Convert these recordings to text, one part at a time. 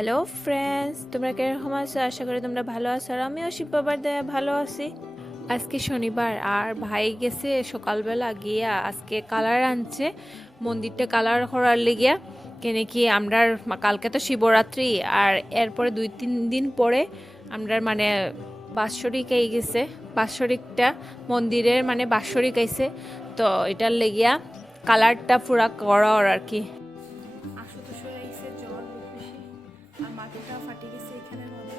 Hello friends তোমরা কীরকম আছো? আশা করি তোমরা ভালো আছো আর আমিও শিব বাবার দয়া ভালো আছি। আজকে শনিবার, আর ভাই গেছে সকালবেলা গিয়া আজকে কালার আনছে। মন্দিরটা কালার করার লেগিয়া কেনে কি আমরা কালকে তো শিবরাত্রি, আর এরপরে দুই তিন দিন পরে আমরা মানে বাৎসরিক এই গেছে, বাৎসরিকটা মন্দিরের মানে বাৎসরিক আইছে। তো এটার লেগিয়া কালারটা পুরা করার আর কি। আর ফাটি গেছে এখানের মধ্যে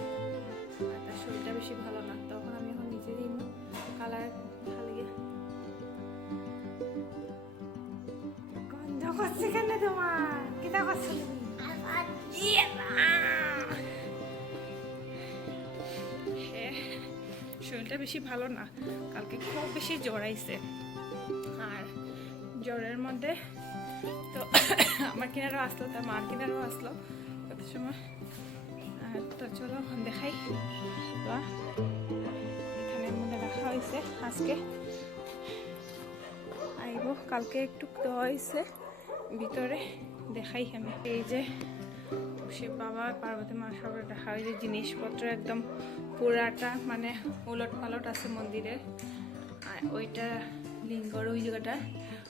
আর তার শরীরটা বেশি ভালো না। তখন আমি এখন নিজেরই কালার ভালো গিয়ে গন্ধ করছে কেন তোমার? কিতা করছ শরীরটা বেশি ভালো না। কালকে খুব বেশি জ্বর আইছে। আর জ্বরের মধ্যে তো আমার কিনারও আসলো, তার মার কিনারও আসলো। কত সময় তো চলো, দেখাই। বা এখানের মধ্যে রাখা হয়েছে আজকে। আইব, কালকে একটু দেওয়া হয়েছে। ভিতরে দেখাই আমি। এই যে শিব বাবা, পার্বতী মা সব দেখা হয়েছে। জিনিসপত্র একদম পুরাটা মানে উলট পালট আছে মন্দিরের। আর ওইটা লিঙ্গর ওই জায়গাটা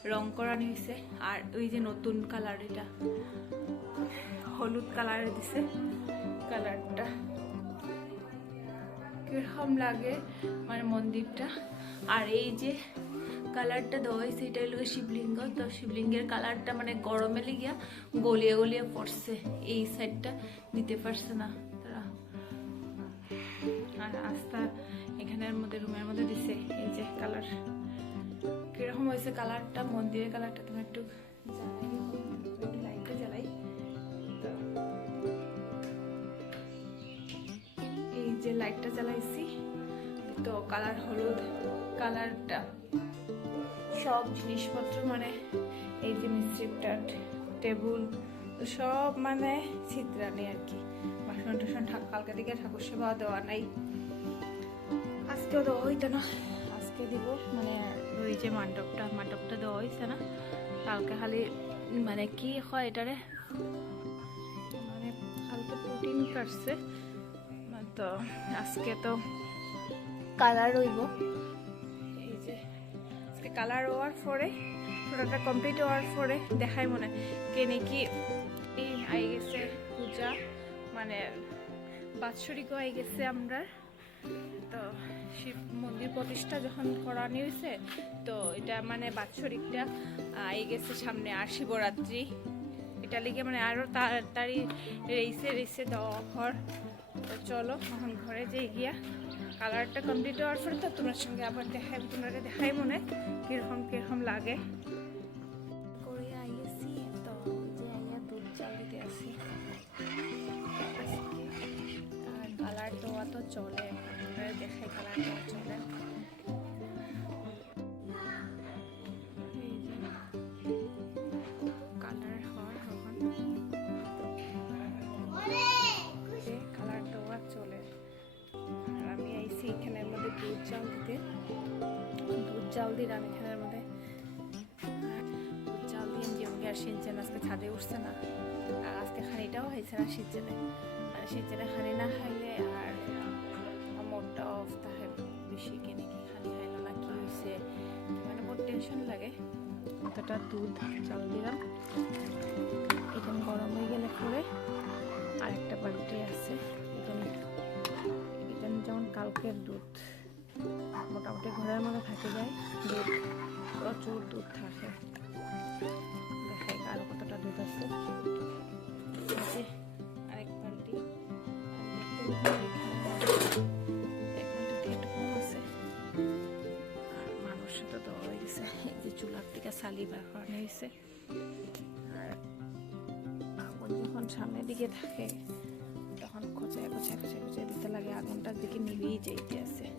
রং করানো হয়েছে। আর ওই যে নতুন কালার এটা। হলুদ কালার দিছে। কালারটা কীরকম লাগে মানে মন্দিরটা? আর এই যে কালারটা দেওয়া হয়েছে, এটা হলো শিবলিঙ্গ। তো শিবলিঙ্গের কালারটা মানে গরমে লেগিয়া গলিয়ে গলিয়ে পড়ছে। এই সাইডটা দিতে পারছে না তারা। আর আস্থা এখানের মধ্যে, রুমের মধ্যে দিছে এই যে কালার। কীরকম হয়েছে কালারটা? মন্দিরের কালারটা তুমি একটু জ্বালাই যে লাইটটা জ্বালাইছি, তো কালার হলুদ কালারটা সব জিনিসপত্র মানে এই যে মিস্ত্রিটা টেবুল সব মানে চিত্রানি আর কি। বাসন টাসন কালকে দিকে ঠাকুর সেবা দেওয়া নাই। আজকেও দেওয়া হইতো না। আজকে দিব মানে ওই যে মণ্ডপটা মণ্ডপটা দেওয়া হয়েছে না। কালকে খালি মানে কি হয় এটারে? মানে কালকে প্রোটিন কাটছে। তো আজকে তো কালার রইব এই যে আজকে কালার হওয়ার পরে প্রোডাক্টটা কমপ্লিট হওয়ার পরে দেখাই মনে কে নাকি এই আই গেছে পূজা মানে বাৎসরিকও আই গেছে আমরা। তো শিব মন্দির প্রতিষ্ঠা যখন করানি হয়েছে তো এটা মানে বাৎসরিকটা আই গেছে সামনে আর শিবরাত্রি। এটা লিগে মানে আরও তাড়াতাড়ি রেসে রেসে দেওয়া হর তো চলো, এখন ঘরে যে গিয়া কালারটা কমপ্লিট হওয়ার পরে তো তোমার সঙ্গে আবার দেখাই তোমরা দেখাই মনে কীরকম কীরকম লাগে। আর কালার চলে, দেখাই কালার চলে। চাল দিলাম এখানের মধ্যে। চাল দিয়ে যেমন আর সিনচেন আজকে ছাদে উঠছে না। আর আজকে খানিটাও হয়েছে না সিনচেনে। মানে সিনচেনে খানি না খাইলে আর মনটা অফ থাকে বেশি কেনে কি খানি খাইলো না কি হয়েছে? মানে বহুত টেনশন লাগে। অতটা দুধ চাল দিলাম। এটা গরম হয়ে গেলে পরে আরেকটা বালতি আছে। এখানে এটা যেমন কালকের দুধ। মোটামুটি ঘরের মধ্যে থাকে যায়, দুধ, প্রচুর দুধ থাকে। দেখাই কারও কতটা দুধ আছে। আরেক বালতি। আগুন সামনের দিকে দিতে লাগে। আগুনটার দিকে নিভিয়ে যাইতে আছে।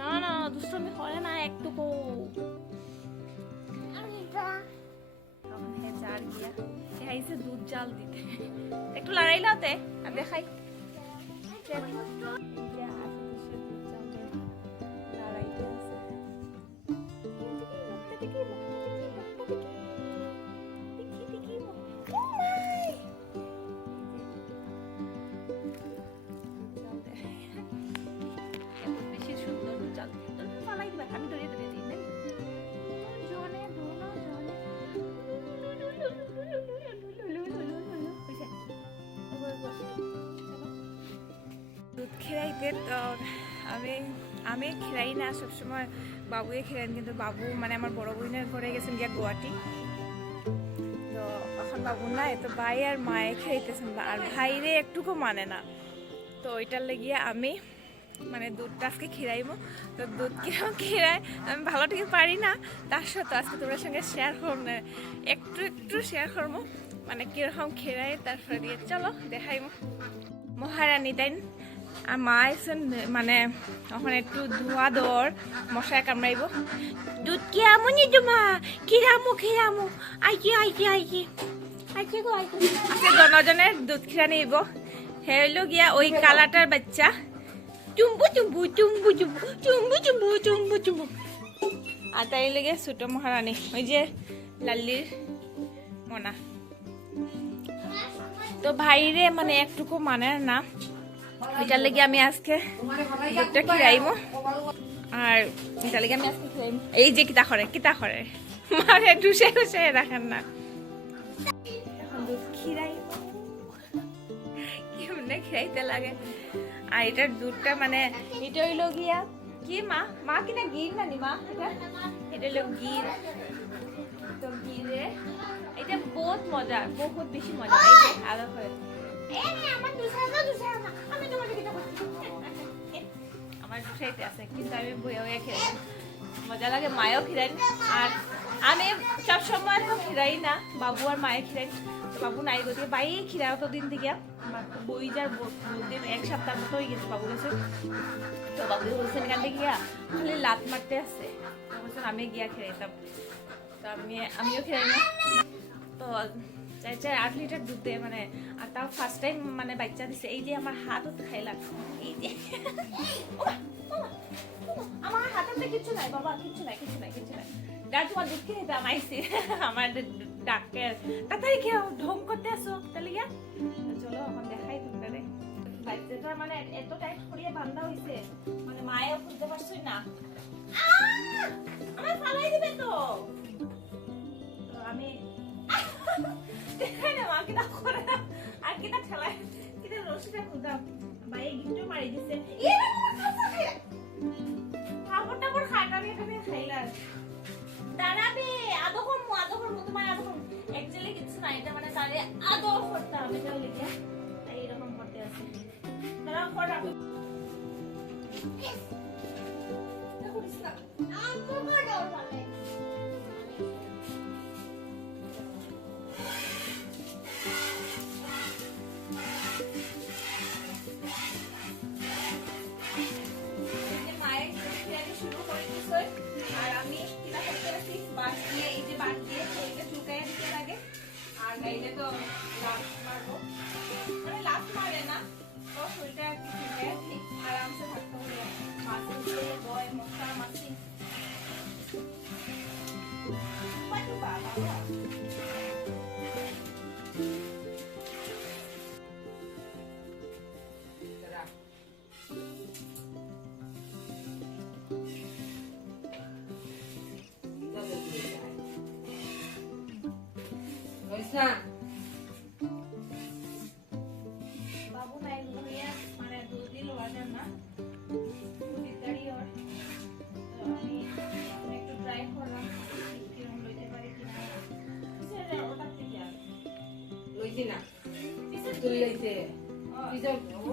না না দুষ্টুমি করে না একটুকু। গিয়া হে আইছে দুধ জাল দিতে। একটু লড়াই লাতে আর দেখাই। খেলাইতে তো আমি আমি খেলাই না, সবসময় বাবুয়ে খেলেন, কিন্তু বাবু মানে আমার বড় বোনের ঘরে গেছেন গিয়া গুয়াহাটি। তো এখন বাবু নাই তো ভাই আর মায়ে খেলাইতেছেন আর ভাইরে একটুকু মানে না। তো ওইটার লেগিয়ে আমি মানে দুধটা আজকে খিরাইব তো দুধ কীরকম খিরাই আমি ভালো ঠিক পারি না। তার সাথে আজকে তোমার সঙ্গে শেয়ার করব না, একটু একটু শেয়ার করব। মানে কীরকম খিরাই তারপরে দিয়ে চলো, দেখাইব। মহারানী তাই আর মা মানে এখন একটু ধোয়া দর মশায় কামড়াইব। দুধ কি আমনি তোমা কিরামু খিরামু আইকি আইকি আইকি। আইকি গো, আইকি। আজকে জনজনের দুধ খিরা নিব। হে হইল গিয়া ওই কালাটার বাচ্চা। চুম্বু চুম্বু চুম্বু চুম্বু চুম্বু চুম্বু চুম্বু চুম্বু। আর তাই লেগে ছোট মহারানী, ওই যে লাল্লির মনা। তো ভাইরে মানে একটুকু মানে না এটার লেগে আমি আজকে দুধটা খিরাইমো। আর এটার লেগে আমি আজকে এই যে কিতা করে কিতা করে? মারে ডুসে ডুসে রাখেন না। লাগে? আর এটার দুধটা মানে এটা কি মা? মা কিনা গির নানি মা? এটা? হইল গির। তো বহুত মজা, বহুত বেশি মজা। আলাদা করে আমার দুসাইতে আছে, কিন্তু আমি বইয়া বইয়া খেয়ে মজা লাগে, মায়েও খিরাই আর আমি সব সময় তো খিরাই না, বাবু আর মায়ে খিরাই বাবু নাই গতিকে বাই খিরা অত দিন থেকে। আমার বই যার দিন এক সপ্তাহ মতো হয়ে গেছে বাবু গেছে তো বাবু বলছেন এখান গিয়া খালি লাত মারতে আসছে তো বলছেন আমি গিয়া খিরাইতাম তো আমি আমিও খেলাই না। তো চাই চাই আট লিটার দুধ দেয় মানে আর তাও ফার্স্ট টাইম মানে বাচ্চা দিছে। এই যে আমার হাতও তো খাইলাম এই যে। আমার হাতে কিচ্ছু নাই, বাবা, কিচ্ছু নাই কিচ্ছু নাই কিচ্ছু নাই। ডাক তোমার দুধ খেয়ে দাম আইসি আমার ডাকের তাড়াতাড়ি খেয়ে ঢং করতে আসো, তাহলে গিয়া। চলো, এখন দেখাই তোমাদের বাচ্চাটা মানে এত টাইট করিয়ে বান্ধা হইছে। মানে মায়েও বুঝতে পারছই না। আমার ফালাই দিবে তো আমি দেখাই না মা কিনা করে। আর কিনা ঠেলায়, কিনা রশিটা খুদাম ভাই গিট্টু মারি দিছে। এ কাপড় টাপড় খাটারে এখানে খাইলার দাঁড়াবে আদখন মু আদখন মু তোমার আদখন অ্যাকচুয়ালি কিছু নাই, এটা মানে তারে আদর করতে হবে তাও লিখে তাই এরকম করতে আছে। তারা করাবে লইছি না তুই লইছে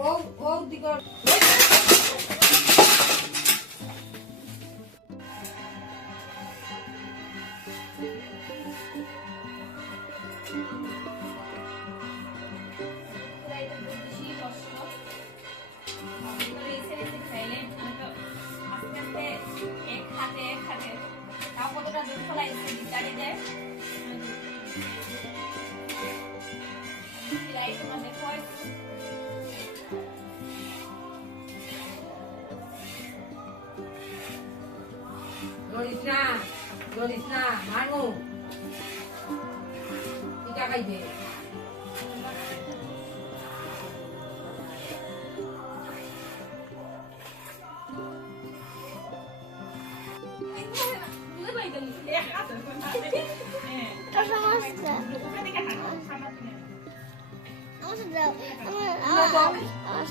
ও ও দিগর না ধরিস না মানু টিকা খাইবে আমার আমার আমার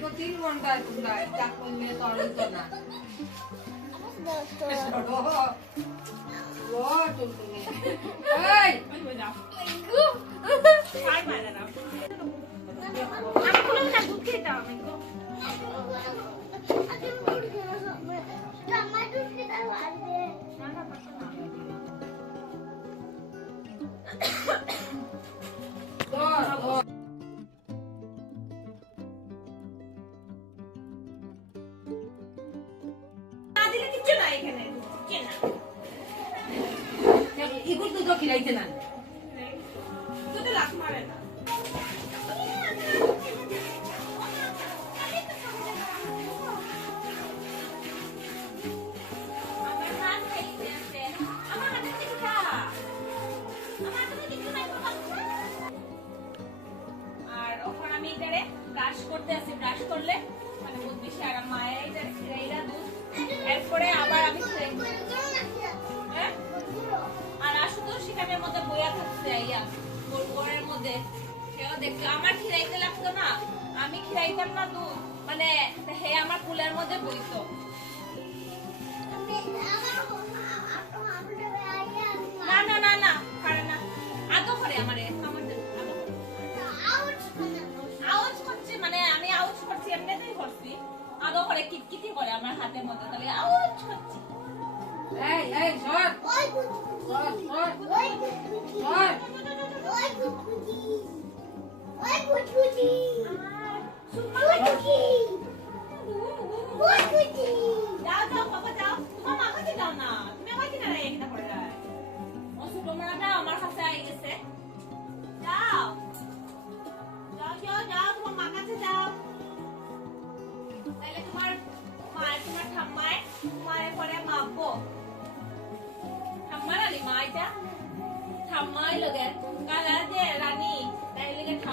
তো তিন ঘণ্টা তোমরা নিয়ে তো হইতো না দাও ইগুর দুধ খিলাইছে না। আর দেখল আমার খিরাইতে লাগতো না। আমি খিরাইতাম না দুধ মানে হে আমার কুলের মধ্যে বইতো। না না না না পারে না। আদো করে আমারে। আওয়াজ করছে মানে আমি আওয়াজ করছি এমনিতেই করছি। আদো করে কিটকিটি করে আমার হাতের মধ্যে তাহলে আওয়াজ করছি। এই এই সর সর সর সর যাও যাও বাবা যাও। তোমার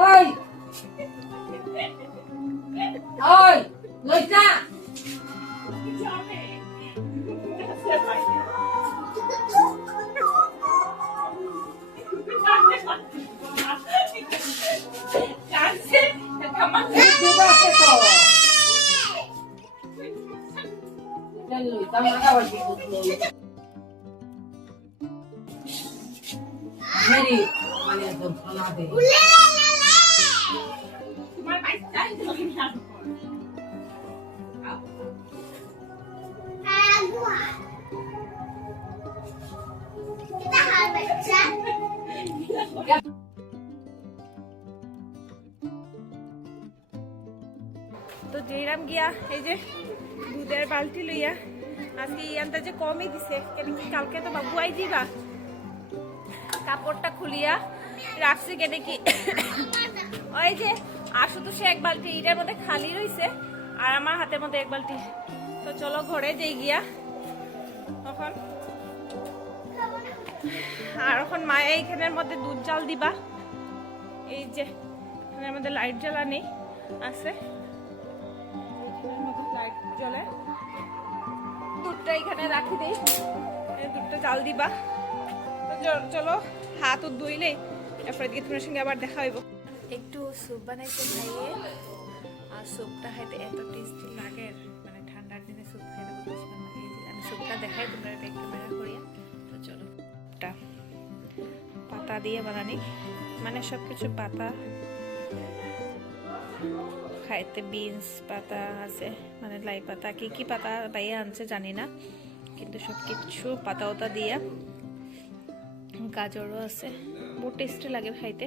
ওই ওই লইছা দুধ আছে তো চল লইতা মাগা বাড়ি দুধ লই মেরি তো যেরাম গিয়া এই যে দুধের বালতি লইয়া আজকে ইয়ানটা যে কমই দিছে। কেন কি কালকে তো বাবু আই দিবা? কাপড়টা খুলিয়া রাখছি কেটে কি? ওই যে, আসু তো সে এক বালতি ইটার মধ্যে খালি রইছে, আর আমার হাতের মধ্যে এক বালতি। তো চলো ঘরে যেই গিয়া। তখন আর এখন মায়া এইখানের মধ্যে দুধ জাল দিবা। এই যে, এখানের মধ্যে লাইট জ্বালা নেই, আছে। জ্বলে। দুধটা রাখি দুধটা জাল দিবা। চলো, হাত ধুইলেই এরপর এদিকে তোমার সঙ্গে আবার দেখা হইব। একটু স্যুপ বানাইতে খাইয়ে আর স্যুপটা খাইতে এত টেস্টি লাগে মানে ঠান্ডার দিনে স্যুপ খাইতে যে আমি স্যুপটা দেখাই তোমরা ব্যাক ক্যামেরা করিয়া তো চলো। পাতা দিয়ে বানানি। মানে সব কিছু পাতা খাইতে বিনস পাতা আছে মানে লাই পাতা কি কি পাতা বাইয়ে আনছে জানি না কিন্তু সব কিছু পাতা ওতা দিয়া। গাজরও আছে। টেস্টি লাগে খাইতে